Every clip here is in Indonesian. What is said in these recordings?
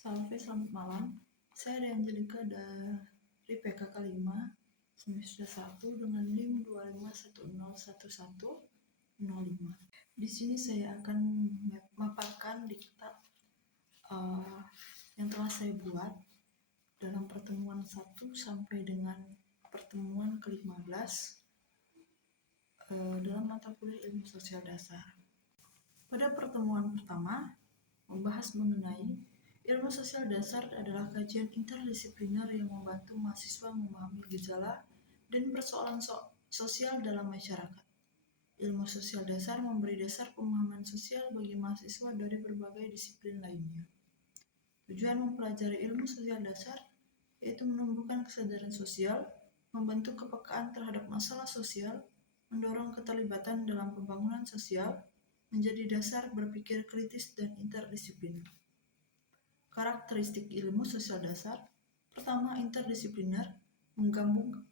Salve, selamat malam. Saya Deangelika dari PKK 5 semester 1 dengan NIM 25101105. Di sini saya akan memaparkan dikta yang telah saya buat dalam pertemuan 1 sampai dengan pertemuan ke-15 dalam mata kuliah ilmu sosial dasar. Pada pertemuan pertama membahas mengenai ilmu sosial dasar adalah kajian interdisipliner yang membantu mahasiswa memahami gejala dan persoalan sosial dalam masyarakat. Ilmu sosial dasar memberi dasar pemahaman sosial bagi mahasiswa dari berbagai disiplin lainnya. Tujuan mempelajari ilmu sosial dasar yaitu menumbuhkan kesadaran sosial, membentuk kepekaan terhadap masalah sosial, mendorong keterlibatan dalam pembangunan sosial, menjadi dasar berpikir kritis dan interdisipliner. Karakteristik ilmu sosial dasar: pertama, interdisipliner,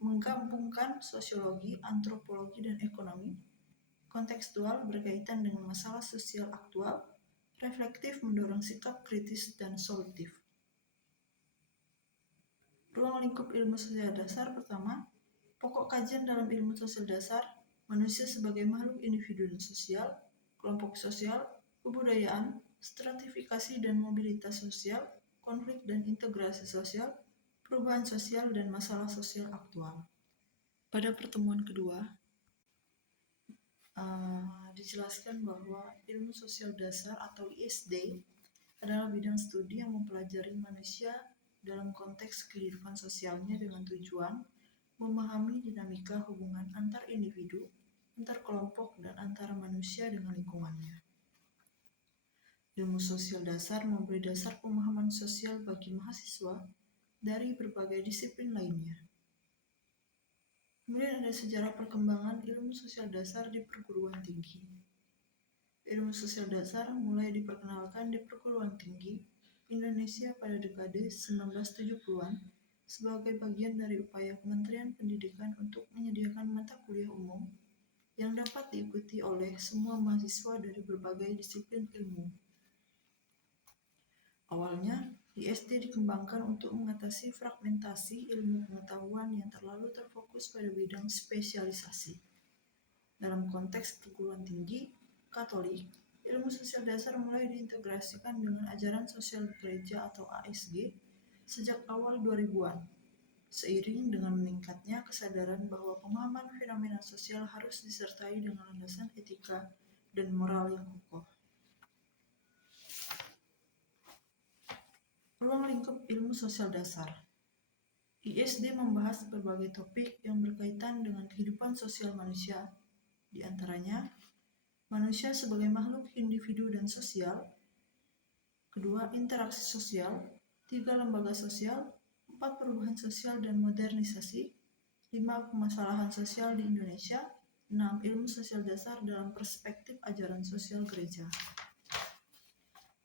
menggabungkan sosiologi, antropologi, dan ekonomi. Kontekstual, berkaitan dengan masalah sosial aktual. Reflektif, mendorong sikap kritis dan solutif. Ruang lingkup ilmu sosial dasar: pertama, pokok kajian dalam ilmu sosial dasar, manusia sebagai makhluk individu dan sosial, kelompok sosial, kebudayaan, stratifikasi dan mobilitas sosial, konflik dan integrasi sosial, perubahan sosial, dan masalah sosial aktual. Pada pertemuan kedua, dijelaskan bahwa ilmu sosial dasar atau ISD adalah bidang studi yang mempelajari manusia dalam konteks kehidupan sosialnya dengan tujuan memahami dinamika hubungan antar individu, antar kelompok, dan antara manusia dengan lingkungannya. Ilmu sosial dasar memberi dasar pemahaman sosial bagi mahasiswa dari berbagai disiplin lainnya. Kemudian ada sejarah perkembangan ilmu sosial dasar di perguruan tinggi. Ilmu sosial dasar mulai diperkenalkan di perguruan tinggi Indonesia pada dekade 1970-an sebagai bagian dari upaya Kementerian Pendidikan untuk menyediakan mata kuliah umum yang dapat diikuti oleh semua mahasiswa dari berbagai disiplin ilmu. Awalnya, ISD dikembangkan untuk mengatasi fragmentasi ilmu pengetahuan yang terlalu terfokus pada bidang spesialisasi. Dalam konteks perguruan tinggi Katolik, ilmu sosial dasar mulai diintegrasikan dengan ajaran sosial gereja atau ASG sejak awal 2000-an, seiring dengan meningkatnya kesadaran bahwa pemahaman fenomena sosial harus disertai dengan landasan etika dan moral yang kokoh. Ruang lingkup ilmu sosial dasar. ISD membahas berbagai topik yang berkaitan dengan kehidupan sosial manusia, di antaranya manusia sebagai makhluk individu dan sosial, kedua, interaksi sosial, 3, lembaga sosial, 4, perubahan sosial dan modernisasi, 5, permasalahan sosial di Indonesia, 6, ilmu sosial dasar dalam perspektif ajaran sosial gereja.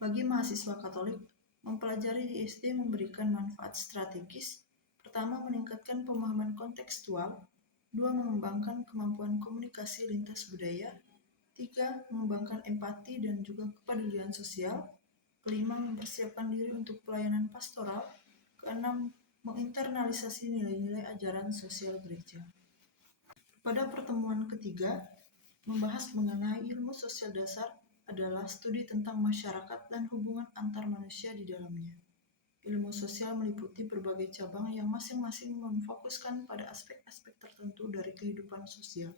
Bagi mahasiswa Katolik, mempelajari di ISD memberikan manfaat strategis. Pertama, meningkatkan pemahaman kontekstual. 2, mengembangkan kemampuan komunikasi lintas budaya. 3, mengembangkan empati dan juga kepedulian sosial. Kelima, mempersiapkan diri untuk pelayanan pastoral. Keenam, menginternalisasi nilai-nilai ajaran sosial gereja. Pada pertemuan ketiga, membahas mengenai ilmu sosial dasar adalah studi tentang masyarakat dan hubungan antar manusia di dalamnya. Ilmu sosial meliputi berbagai cabang yang masing-masing memfokuskan pada aspek-aspek tertentu dari kehidupan sosial.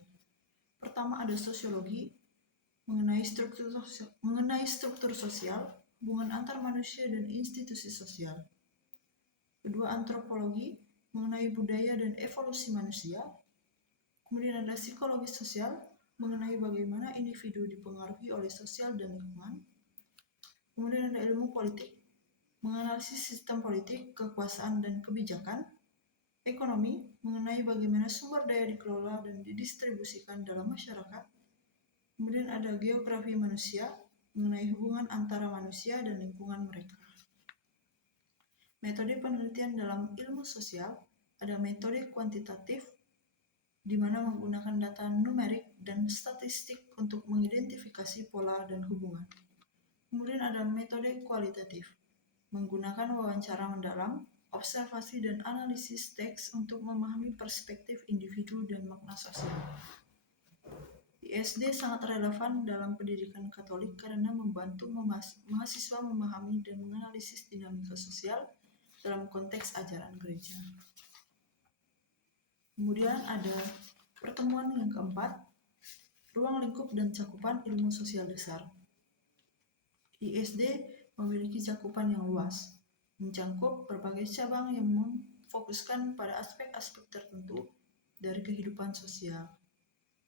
Pertama, ada sosiologi, mengenai struktur sosial, hubungan antar manusia dan institusi sosial. Kedua, antropologi, mengenai budaya dan evolusi manusia. Kemudian ada psikologi sosial, mengenai bagaimana individu dipengaruhi oleh sosial dan lingkungan. Kemudian ada ilmu politik, menganalisis sistem politik, kekuasaan, dan kebijakan. Ekonomi, mengenai bagaimana sumber daya dikelola dan didistribusikan dalam masyarakat. Kemudian ada geografi manusia, mengenai hubungan antara manusia dan lingkungan mereka. Metode penelitian dalam ilmu sosial, ada metode kuantitatif, di mana menggunakan data numerik dan statistik untuk mengidentifikasi pola dan hubungan. Kemudian ada metode kualitatif, menggunakan wawancara mendalam, observasi dan analisis teks untuk memahami perspektif individu dan makna sosial. ISD sangat relevan dalam pendidikan Katolik karena membantu mahasiswa memahami dan menganalisis dinamika sosial dalam konteks ajaran gereja. Kemudian ada pertemuan yang keempat, ruang lingkup dan cakupan ilmu sosial dasar. ISD memiliki cakupan yang luas, mencakup berbagai cabang yang memfokuskan pada aspek-aspek tertentu dari kehidupan sosial.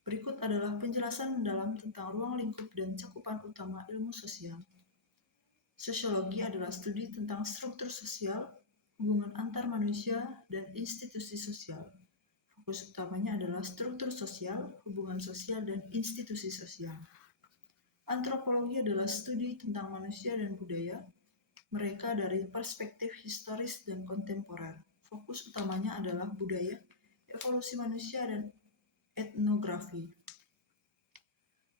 Berikut adalah penjelasan mendalam tentang ruang lingkup dan cakupan utama ilmu sosial. Sosiologi adalah studi tentang struktur sosial, hubungan antar manusia, dan institusi sosial. Fokus utamanya adalah struktur sosial, hubungan sosial, dan institusi sosial. Antropologi adalah studi tentang manusia dan budaya, mereka dari perspektif historis dan kontemporer. Fokus utamanya adalah budaya, evolusi manusia, dan etnografi.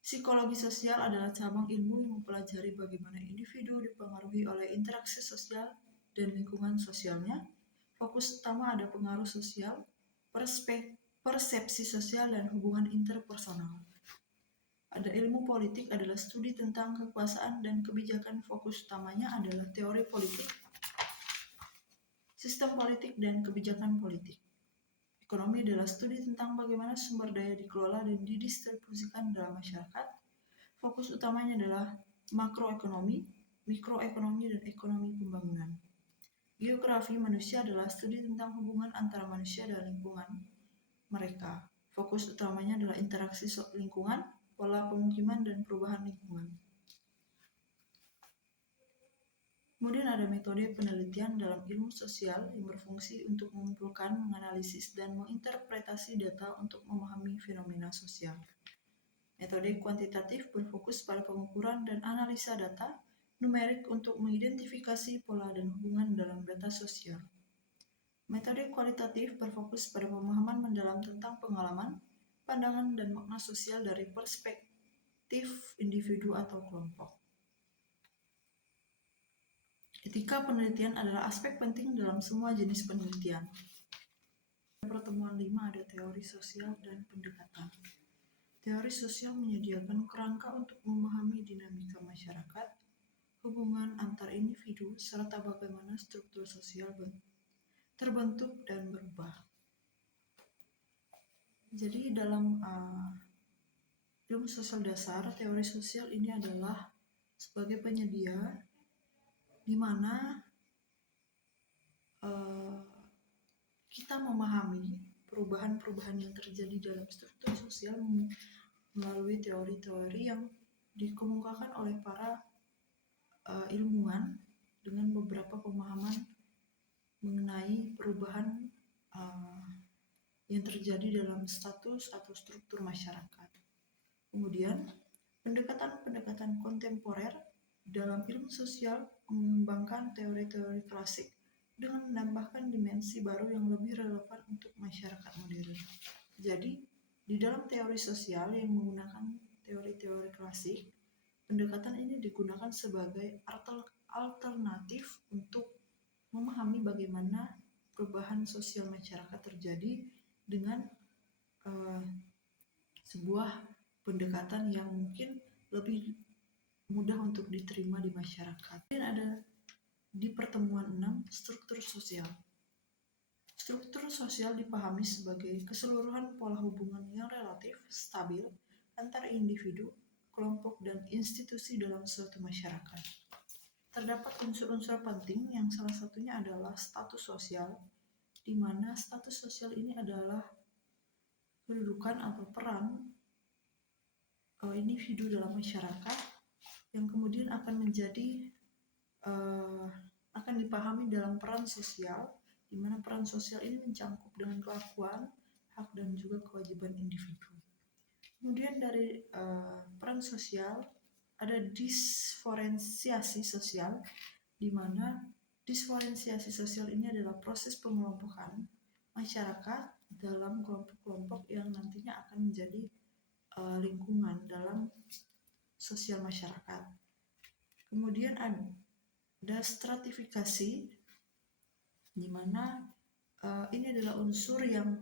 Psikologi sosial adalah cabang ilmu yang mempelajari bagaimana individu dipengaruhi oleh interaksi sosial dan lingkungan sosialnya. Fokus utama ada pengaruh sosial, persepsi sosial, dan hubungan interpersonal. Ada ilmu politik adalah studi tentang kekuasaan dan kebijakan. Fokus utamanya adalah teori politik, sistem politik, dan kebijakan politik. Ekonomi adalah studi tentang bagaimana sumber daya dikelola dan didistribusikan dalam masyarakat. Fokus utamanya adalah makroekonomi, mikroekonomi, dan ekonomi pembangunan. Geografi manusia adalah studi tentang hubungan antara manusia dan lingkungan mereka. Fokus utamanya adalah interaksi lingkungan, pola pemukiman, dan perubahan lingkungan. Kemudian ada metode penelitian dalam ilmu sosial yang berfungsi untuk mengumpulkan, menganalisis, dan menginterpretasi data untuk memahami fenomena sosial. Metode kuantitatif berfokus pada pengukuran dan analisa data numerik untuk mengidentifikasi pola dan hubungan dalam data sosial. Metode kualitatif berfokus pada pemahaman mendalam tentang pengalaman, pandangan, dan makna sosial dari perspektif individu atau kelompok. Etika penelitian adalah aspek penting dalam semua jenis penelitian. Pertemuan 5 ada teori sosial dan pendekatan. Teori sosial menyediakan kerangka untuk memahami dinamika masyarakat, hubungan antar individu, serta bagaimana struktur sosial terbentuk dan berubah. Jadi dalam ilmu sosial dasar, teori sosial ini adalah sebagai penyedia di mana kita memahami perubahan-perubahan yang terjadi dalam struktur sosial melalui teori-teori yang dikemukakan oleh para ilmuwan dengan beberapa pemahaman mengenai perubahan yang terjadi dalam status atau struktur masyarakat. Kemudian, pendekatan-pendekatan kontemporer dalam ilmu sosial mengembangkan teori-teori klasik dengan menambahkan dimensi baru yang lebih relevan untuk masyarakat modern. Jadi, di dalam teori sosial yang menggunakan teori-teori klasik, pendekatan ini digunakan sebagai alternatif untuk memahami bagaimana perubahan sosial masyarakat terjadi dengan sebuah pendekatan yang mungkin lebih mudah untuk diterima di masyarakat. Dan ada di pertemuan 6, struktur sosial. Struktur sosial dipahami sebagai keseluruhan pola hubungan yang relatif stabil antara individu, kelompok, dan institusi dalam suatu masyarakat. Terdapat unsur-unsur penting yang salah satunya adalah status sosial, di mana status sosial ini adalah kedudukan atau peran individu dalam masyarakat yang kemudian akan menjadi akan dipahami dalam peran sosial, di mana peran sosial ini mencangkup dengan kelakuan, hak, dan juga kewajiban individu. Kemudian dari peran sosial ada disferensiasi sosial, di mana disferensiasi sosial ini adalah proses pengelompokan masyarakat dalam kelompok-kelompok yang nantinya akan menjadi lingkungan dalam sosial masyarakat. Kemudian Ada stratifikasi, di mana ini adalah unsur yang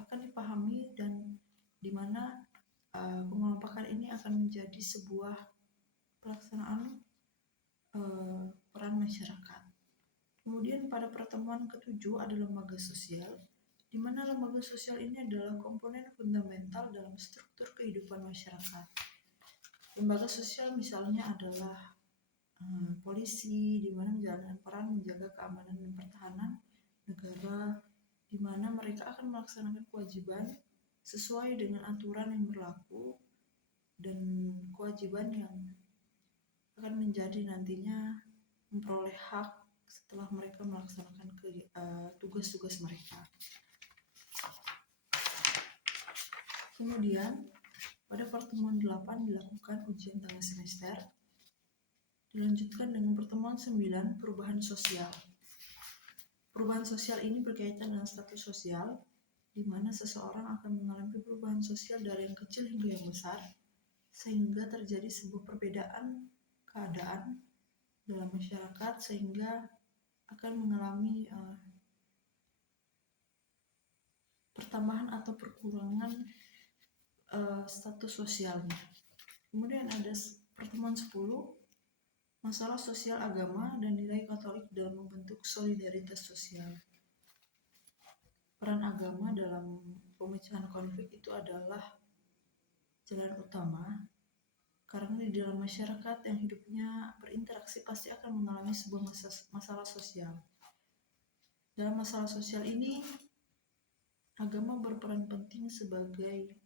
akan dipahami dan di mana pengelompokan ini akan menjadi sebuah pelaksanaan peran masyarakat. Kemudian pada pertemuan ketujuh ada lembaga sosial, di mana lembaga sosial ini adalah komponen fundamental dalam struktur kehidupan masyarakat. Lembaga sosial misalnya adalah polisi, di mana menjalankan peran menjaga keamanan dan pertahanan negara, di mana mereka akan melaksanakan kewajiban sesuai dengan aturan yang berlaku dan kewajiban yang akan menjadi nantinya memperoleh hak setelah mereka melaksanakan tugas-tugas mereka. Kemudian pada pertemuan 8 dilakukan ujian tengah semester. Dilanjutkan dengan pertemuan 9 perubahan sosial. Perubahan sosial ini berkaitan dengan status sosial, di mana seseorang akan mengalami perubahan sosial dari yang kecil hingga yang besar, sehingga terjadi sebuah perbedaan keadaan dalam masyarakat, sehingga akan mengalami pertambahan atau perkurangan status sosialnya. Kemudian ada pertemuan 10, masalah sosial agama dan nilai Katolik dalam membentuk solidaritas sosial. Peran agama dalam pemecahan konflik itu adalah jalan utama, karena di dalam masyarakat yang hidupnya berinteraksi pasti akan mengalami sebuah masalah sosial. Dalam masalah sosial ini, agama berperan penting sebagai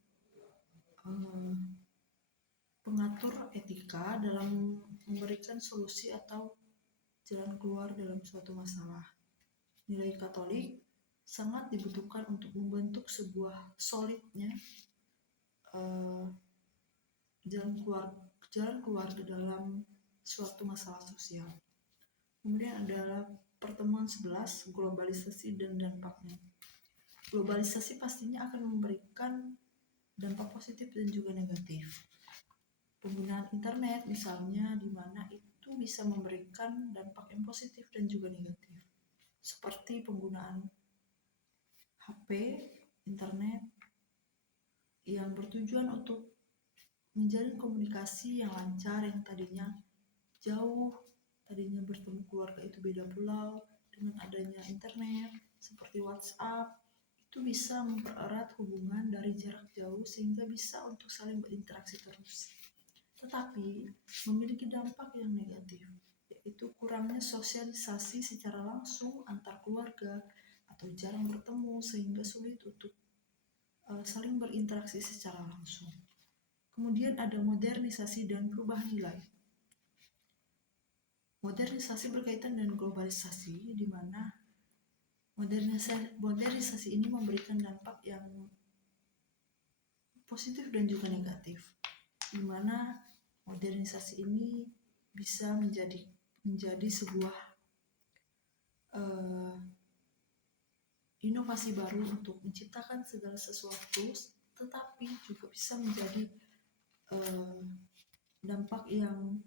pengatur etika dalam memberikan solusi atau jalan keluar dalam suatu masalah. Nilai Katolik sangat dibutuhkan untuk membentuk sebuah solidnya jalan keluar ke dalam suatu masalah sosial. Kemudian adalah pertemuan 11, globalisasi dan dampaknya. Globalisasi pastinya akan memberikan dampak positif dan juga negatif. Penggunaan internet misalnya, di mana itu bisa memberikan dampak yang positif dan juga negatif, seperti penggunaan HP, internet yang bertujuan untuk menjalin komunikasi yang lancar, yang tadinya jauh, tadinya bertemu keluarga itu beda pulau, dengan adanya internet seperti WhatsApp, itu bisa mempererat hubungan dari jarak jauh sehingga bisa untuk saling berinteraksi terus. Tetapi memiliki dampak yang negatif, yaitu kurangnya sosialisasi secara langsung antar keluarga atau jarang bertemu sehingga sulit untuk saling berinteraksi secara langsung. Kemudian ada modernisasi dan perubahan nilai. Modernisasi berkaitan dengan globalisasi, di mana modernisasi ini memberikan dampak yang positif dan juga negatif, di mana modernisasi ini bisa menjadi sebuah inovasi baru untuk menciptakan segala sesuatu, tetapi juga bisa menjadi dampak yang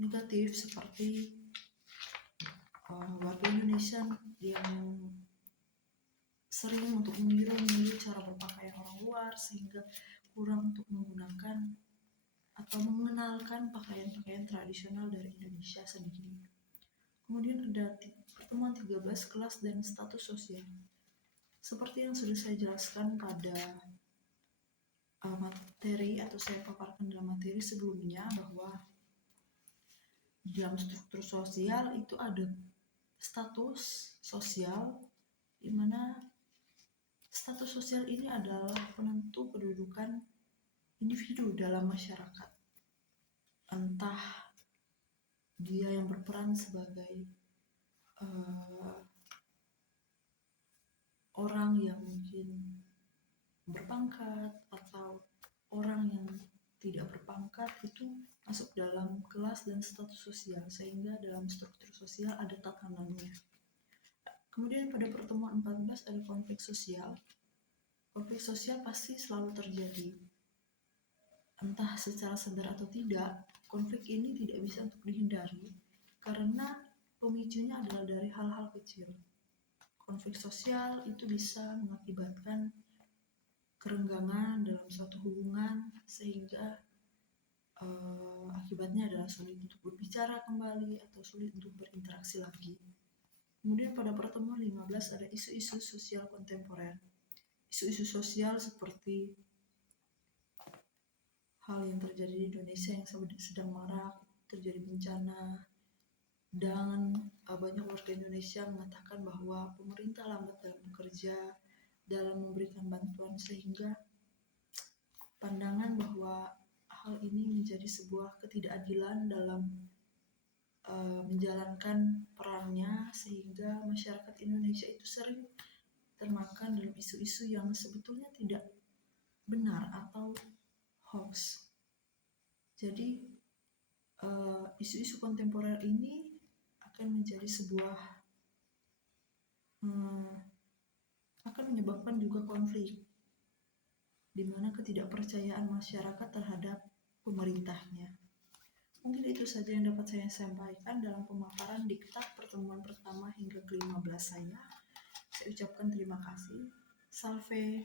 negatif, seperti warga Indonesia yang sering untuk meniru cara berpakaian orang luar sehingga kurang untuk menggunakan atau mengenalkan pakaian-pakaian tradisional dari Indonesia sendiri. Kemudian ada pertemuan 13, kelas dan status sosial. Seperti yang sudah saya jelaskan pada materi atau saya paparkan dalam materi sebelumnya, bahwa dalam struktur sosial itu ada status sosial, di mana status sosial ini adalah penentu kedudukan individu dalam masyarakat. Entah dia yang berperan sebagai orang yang mungkin berpangkat atau orang yang tidak berpangkat, itu masuk dalam kelas dan status sosial, sehingga dalam struktur sosial ada tatanannya. Kemudian pada pertemuan 14 ada konflik sosial. Konflik sosial pasti selalu terjadi. Entah secara sadar atau tidak, konflik ini tidak bisa untuk dihindari, karena pemicunya adalah dari hal-hal kecil. Konflik sosial itu bisa mengakibatkan kerenggangan dalam suatu hubungan, sehingga akibatnya adalah sulit untuk berbicara kembali atau sulit untuk berinteraksi lagi. Kemudian pada pertemuan 15 ada isu-isu sosial kontemporer. Isu-isu sosial seperti hal yang terjadi di Indonesia yang sedang marak, terjadi bencana, dan banyak warga Indonesia mengatakan bahwa pemerintah lambat dalam bekerja, dalam memberikan bantuan, sehingga pandangan bahwa hal ini menjadi sebuah ketidakadilan dalam menjalankan perannya, sehingga masyarakat Indonesia itu sering termakan dalam isu-isu yang sebetulnya tidak benar atau hoax. Jadi isu-isu kontemporer ini akan menjadi sebuah akan menyebabkan juga konflik, di mana ketidakpercayaan masyarakat terhadap pemerintahnya. Mungkin itu saja yang dapat saya sampaikan dalam pemaparan diktat pertemuan pertama hingga ke-15 saya. Saya ucapkan terima kasih. Salve.